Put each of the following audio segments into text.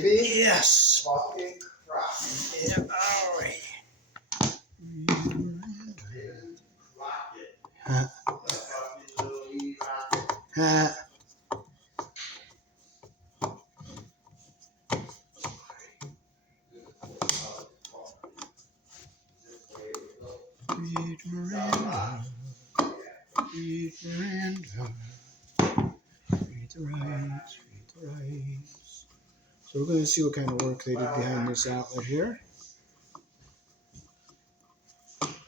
baby. Yes. Fucking crap. Yeah, all right. Rocket. Huh. Fucking little wee rocket. Huh. Read Miranda. Read Miranda. Read the rights. Read the rights. So we're going to see what kind of work they did behind this outlet here.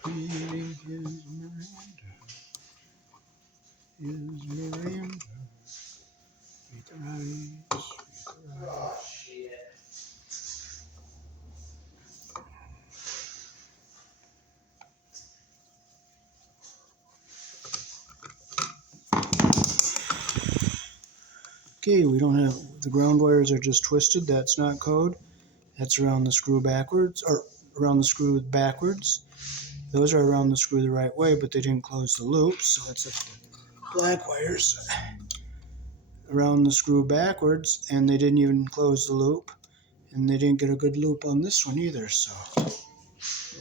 Reading his Miranda. His Miranda. Read the rights. Read the rights. Oh, shit. Okay, we don't have, the ground wires are just twisted. That's not code. That's around the screw backwards, or around the screw backwards. Those are around the screw the right way, but they didn't close the loops, so that's a black wires around the screw backwards, and they didn't even close the loop, and they didn't get a good loop on this one either, so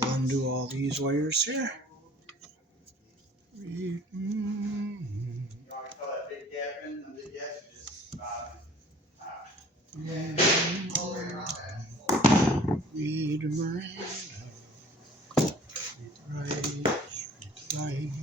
we'll undo all these wires here. You want to call that big gap in? The big gap is just Read Miranda. Read the rights. Read the rights.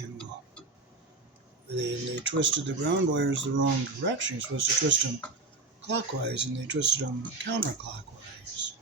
And they twisted the ground wires the wrong direction. You're supposed to twist them clockwise, and they twisted them counterclockwise.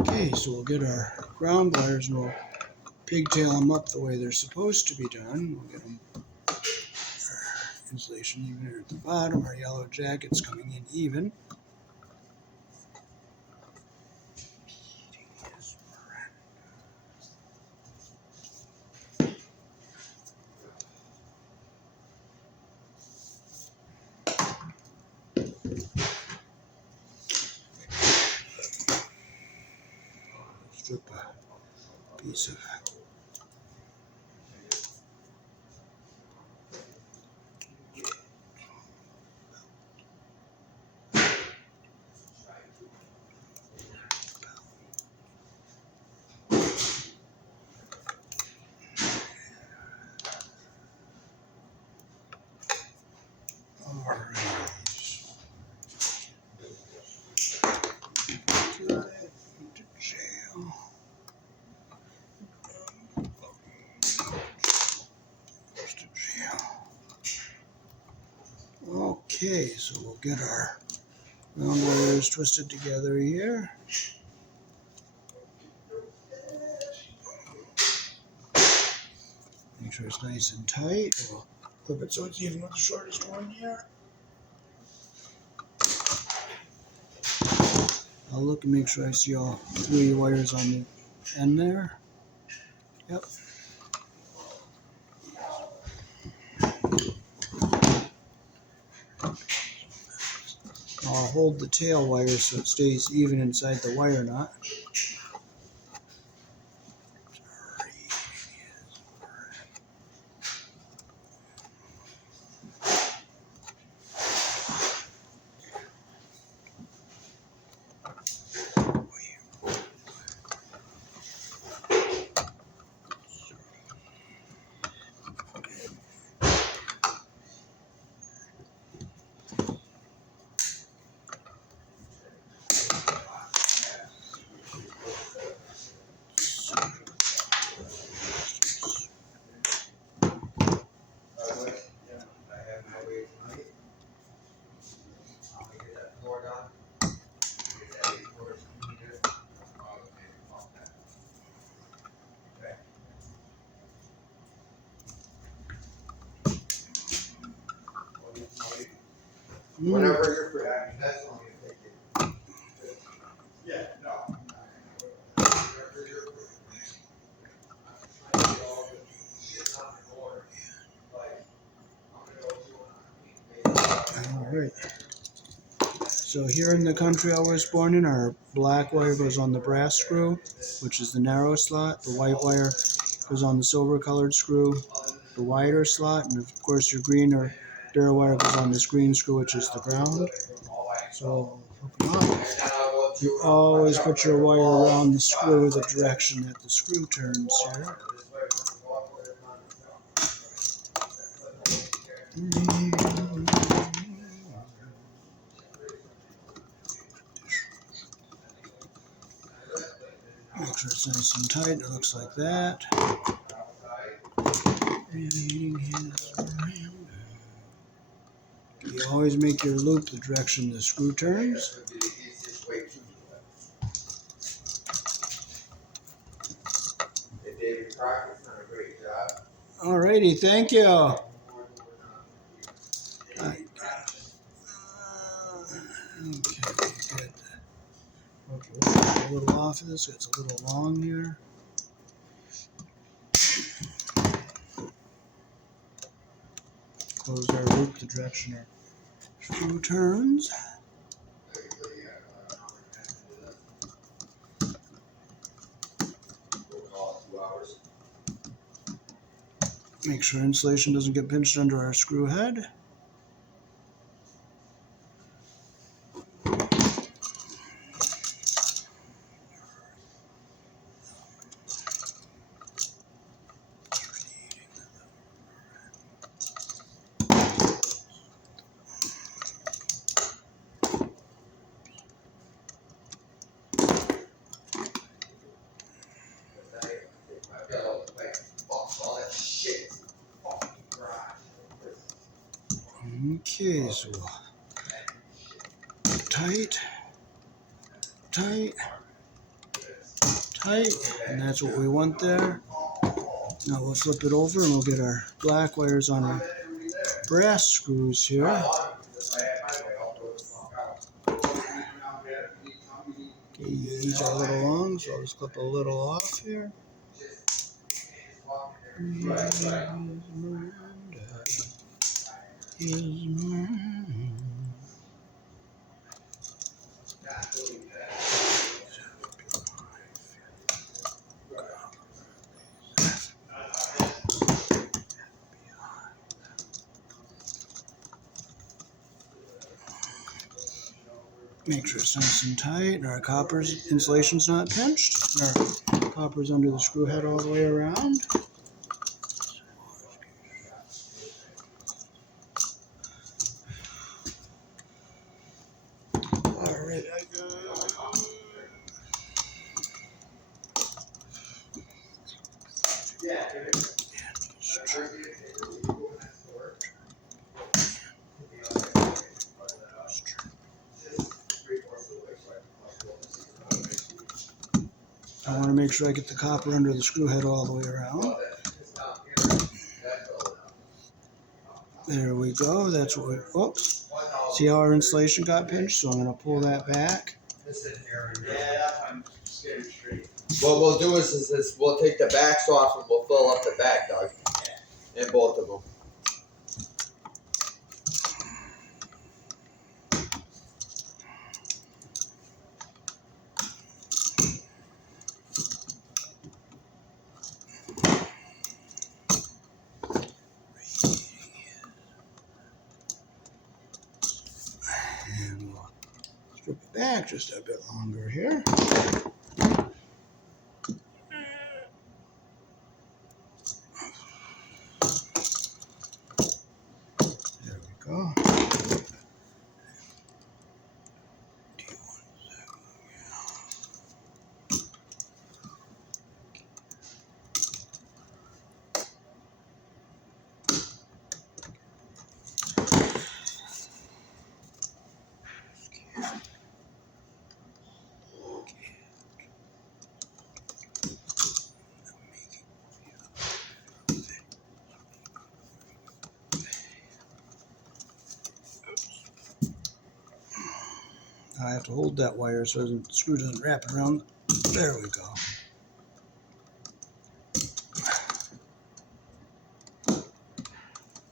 Okay, so we'll get our ground wires and we'll pigtail them up the way they're supposed to be done. We'll get them, our insulation even here at the bottom, our yellow jackets coming in even. Strip a piece of Okay, so we'll get our round wires twisted together here. Make sure it's nice and tight. We'll Clip it so it's even with the shortest one here. I'll look and make sure I see all 3 wires on the end there. Yep. I'll hold the tail wire so it stays even inside the wire nut. Whenever you're free, I mean, that's only if they get. Yeah, no. Whenever you're free. I need all the shit on the board. Like, I'm gonna go Alright. So here in the country I was born in, our black wire goes on the brass screw, which is the narrow slot. The white wire goes on the silver colored screw, the wider slot, and of course your green or bare wire goes on this green screw, which is the ground. So hook them up. You always put your wire around the screw the direction that the screw turns here. Make sure it's nice and tight. It looks like that. You always make your loop the direction the screw turns. Alrighty, thank you. Okay, good. Okay, a little off of this. It's a little long here. Close our loop the direction our screw turns. Make sure insulation doesn't get pinched under our screw head. Okay, so tight, tight, tight, and that's what we want there. Now we'll flip it over and we'll get our black wires on our brass screws here. Okay, these are a little long, so I'll just clip a little off here. Make sure it's nice and tight, and our copper's insulation's not pinched. Our copper's under the screw head all the way around. Alright, I got. I want to make sure I get the copper under the screw head all the way around. There we go. That's what we, oops. See how our insulation got pinched? So I'm going to pull that back. What we'll do is we'll take the backs off and we'll fill up the back, Doug. In both of them. And we'll strip it back just a bit longer here. There we go. I have to hold that wire so the screw doesn't wrap it around. There we go.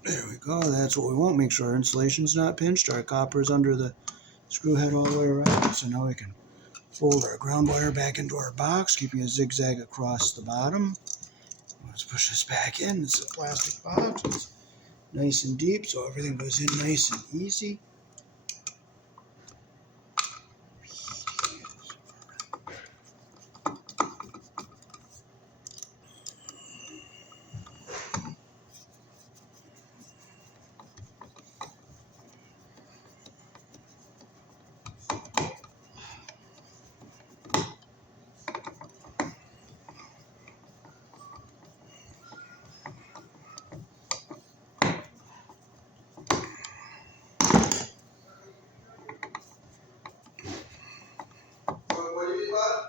There we go. That's what we want. Make sure our insulation's not pinched. Our copper's under the screw head all the way around. So now we can fold our ground wire back into our box, keeping a zigzag across the bottom. Let's push this back in. This is a plastic box. It's nice and deep, so everything goes in nice and easy. What do you mean, bud?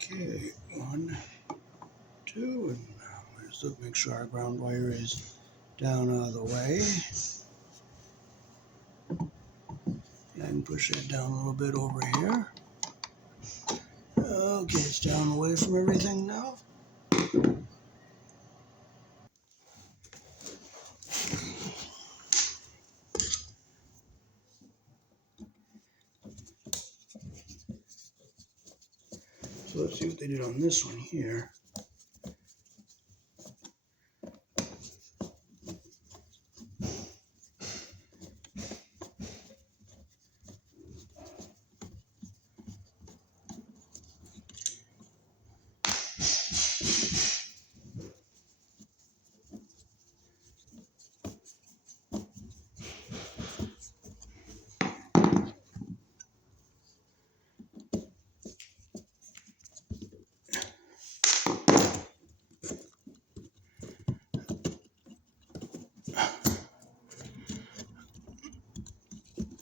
Okay, 1, 2, and now we just look, make sure our ground wire is down out of the way. I can push that down a little bit over here. Okay, it's down away from everything now. So let's see what they did on this one here.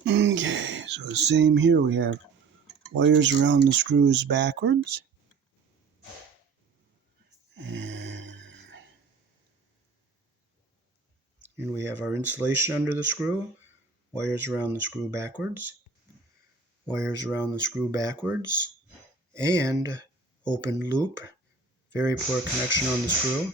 Okay, so the same here. We have wires around the screws backwards. And we have our insulation under the screw. Wires around the screw backwards. Wires around the screw backwards. And open loop. Very poor connection on the screw.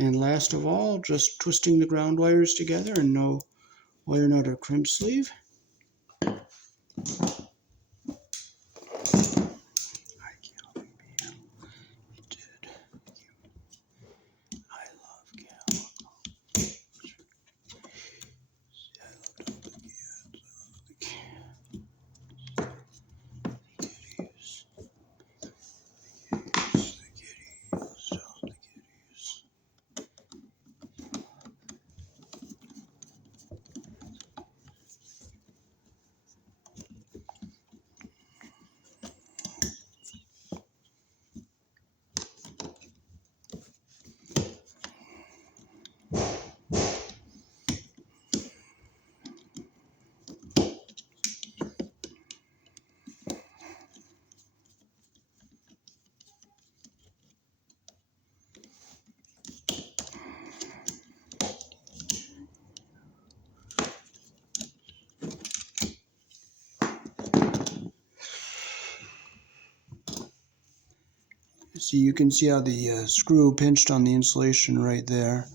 And last of all, just twisting the ground wires together and no wire nut or crimp sleeve. I love Cal. See, you can see how the screw pinched on the insulation right there.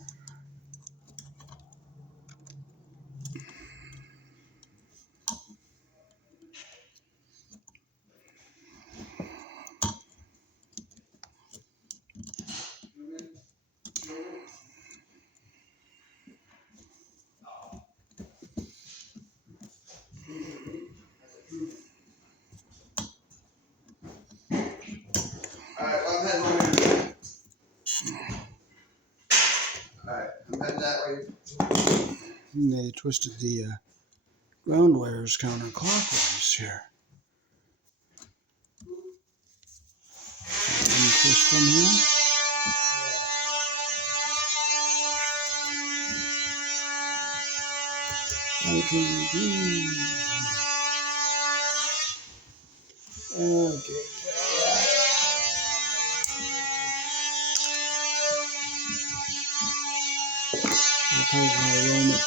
Alright, well, I'm heading over here. Alright, I'm heading that way. And they twisted the ground wires counterclockwise here. Untwist them here. Okay. I'll tighten my roll up.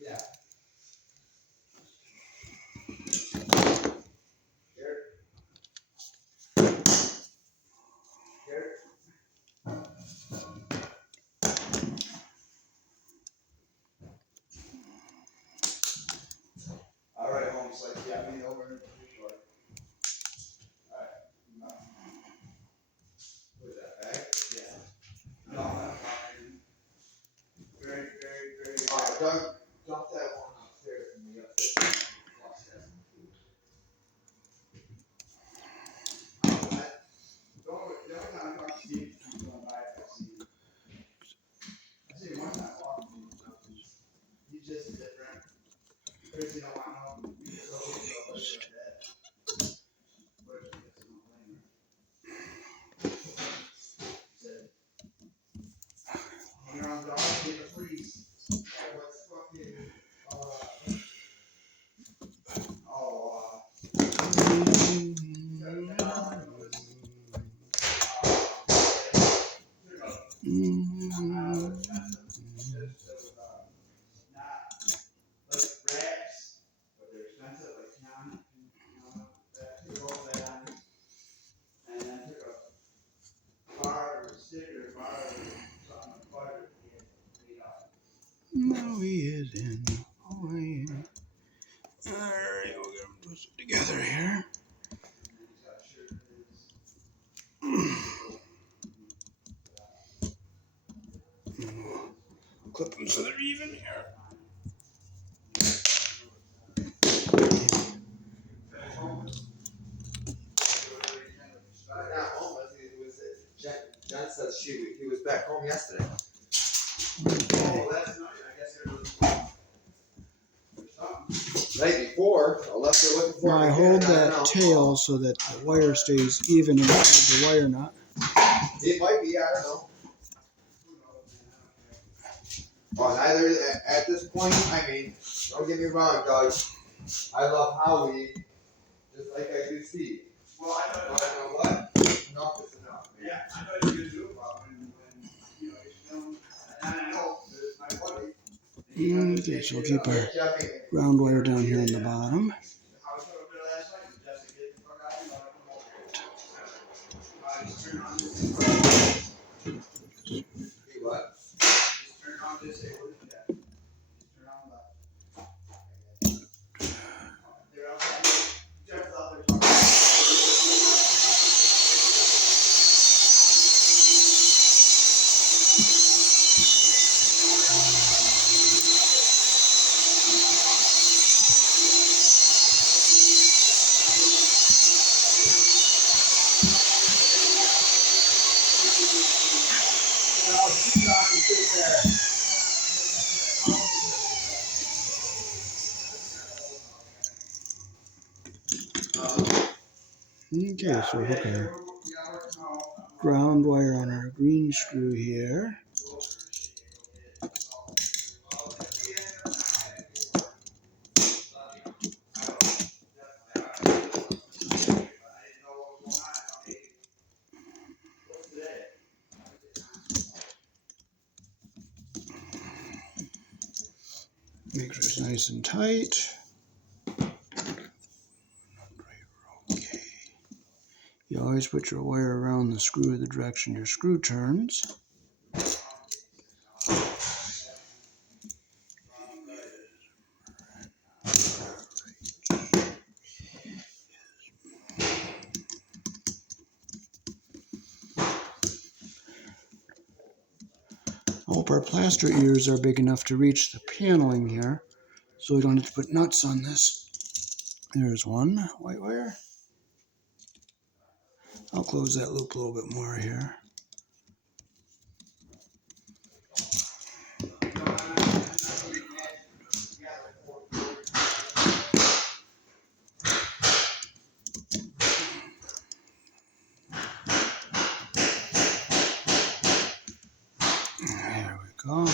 Yeah. Alright, homies, like, yeah, me over here pretty short. Alright. Where's that bag? Yeah. No, I'm fine. Very, alright, dump that one upstairs and the upstairs. Watch that. The only time I talk to Steve, he's going by, I see him one time walking, he's just different. Crazy, you know, I know, he's so dead. But he doesn't blame her. He said, hang around the dog, get a freeze. What's fucking, Now he is in. Oh, yeah. Alright, we'll get them twisted together here. Clip them so they're even here. Jen says he was back home yesterday. Okay. Oh, that's nice. I guess night before, unless they're looking for Now I hold that tail so that the wire stays even inside the wire nut. It might be, I don't know. Well, neither at this point, I mean, don't get me wrong, Doug. I love Howie just like I do Steve. Well, I know. But you know what? Enough is enough. Man. Yeah, I know you do when you know you're filming, and I know that my buddy. Okay, so we'll keep our ground wire down here on the bottom. What? Okay, so we'll hook our ground wire on our green screw here. nice and tight. Okay. You always put your wire around the screw the direction your screw turns. I hope our plaster ears are big enough to reach the paneling here, so we don't have to put nuts on this. There's one white wire. I'll close that loop a little bit more here. There we go.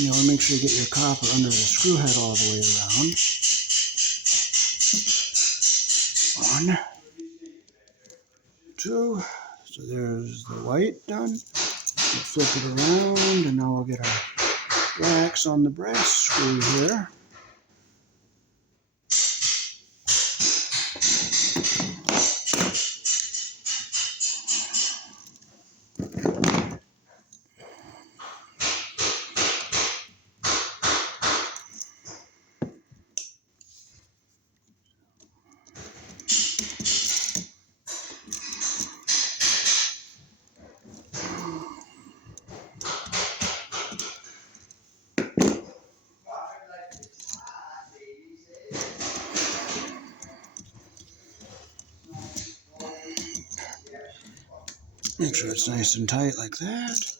You want to make sure you get your copper under the screw head all the way around. 1, 2. So there's the white done. We'll flip it around, and now we'll get our wax on the brass screw here. Make sure it's nice and tight like that.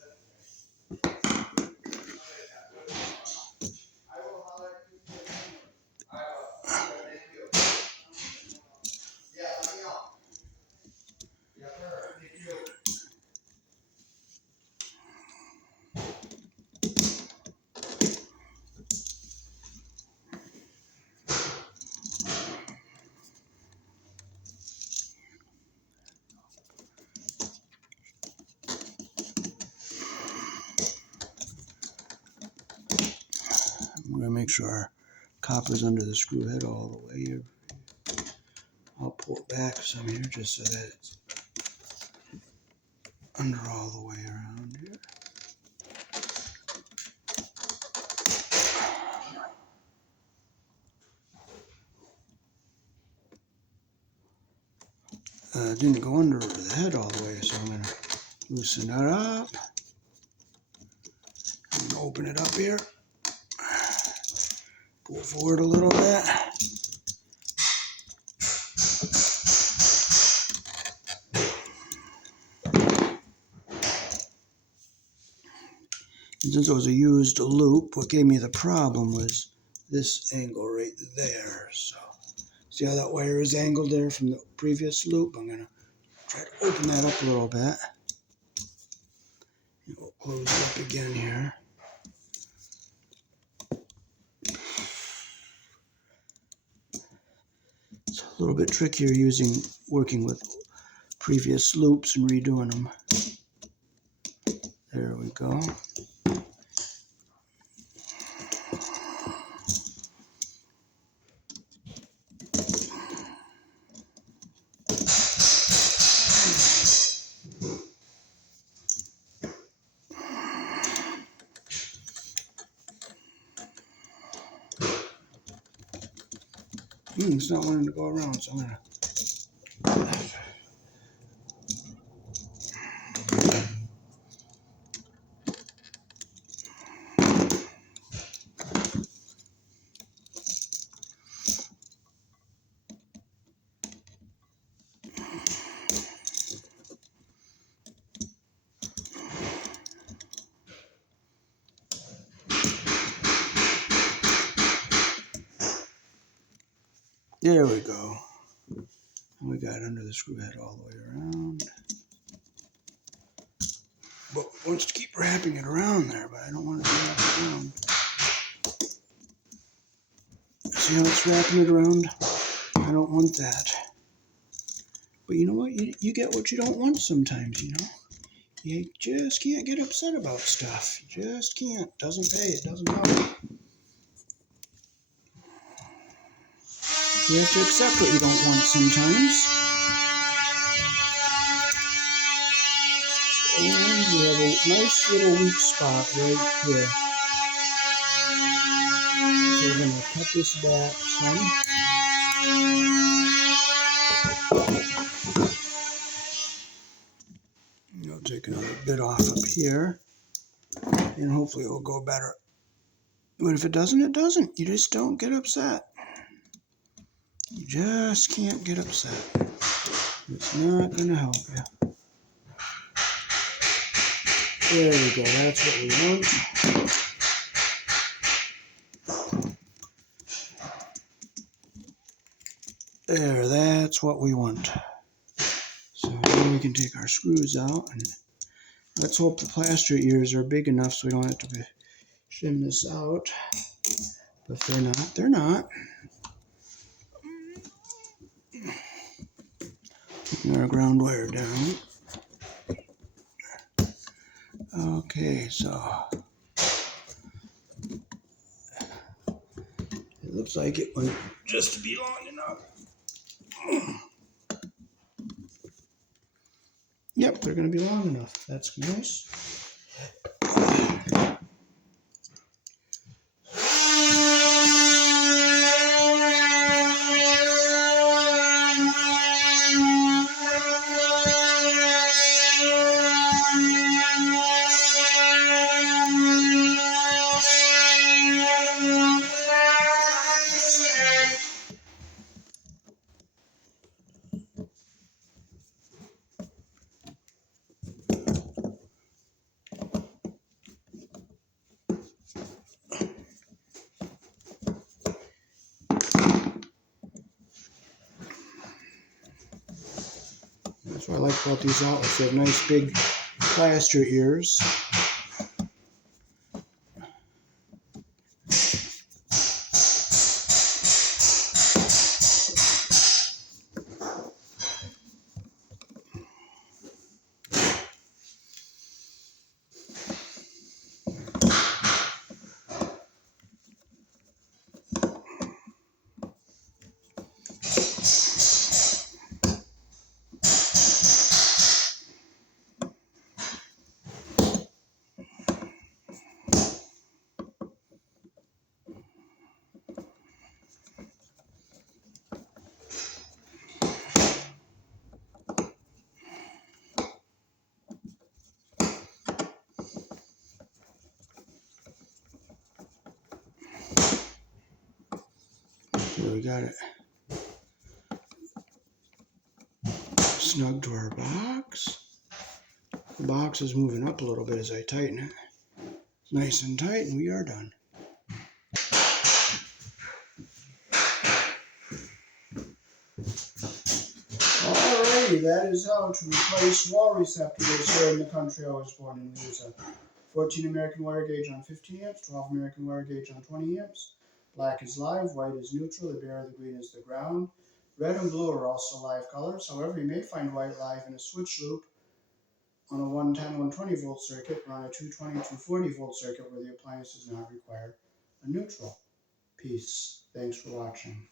We're going to make sure our copper's under the screw head all the way. I'll pull it back some here just so that it's under all the way around here. It didn't go under the head all the way, so I'm going to loosen that up. I'm going to open it up here. Pull forward a little bit. And since it was a used loop, what gave me the problem was this angle right there. So, see how that wire is angled there from the previous loop? I'm going to try to open that up a little bit. And we'll close it up again here. It's a little bit trickier working with previous loops and redoing them. There we go. It's not wanting to go around, so I'm going to... There we go. And we got it under the screw head all the way around. But it wants to keep wrapping it around there, but I don't want it to wrap it around. See how it's wrapping it around? I don't want that. But you know what? You get what you don't want sometimes, you know? You just can't get upset about stuff. You just can't. Doesn't pay. It doesn't help. You have to accept what you don't want sometimes. And we have a nice little weak spot right here. So we're going to cut this back some. I'll take another bit off up here. And hopefully it will go better. But if it doesn't, it doesn't. You just don't get upset. You just can't get upset. It's not going to help you. There we go. That's what we want. There, that's what we want. So now we can take our screws out, and let's hope the plaster ears are big enough so we don't have to shim this out. But if they're not, they're not. Putting our ground wire down. Okay, so it looks like it went just to be long enough. Yep, they're going to be long enough. That's nice. That's what I like about these outlets. They have nice big plaster ears. There we got it. Snug to our box. The box is moving up a little bit as I tighten it. It's nice and tight, and we are done. Alrighty, that is how to replace wall receptacles here in the country I was born in. We use a 14 American wire gauge on 15 amps, 12 American wire gauge on 20 amps. Black is live, white is neutral, the bare, the green is the ground. Red and blue are also live colors. However, you may find white live in a switch loop on a 110, 120 volt circuit, or on a 220, 240 volt circuit where the appliance does not require a neutral. Peace. Thanks for watching.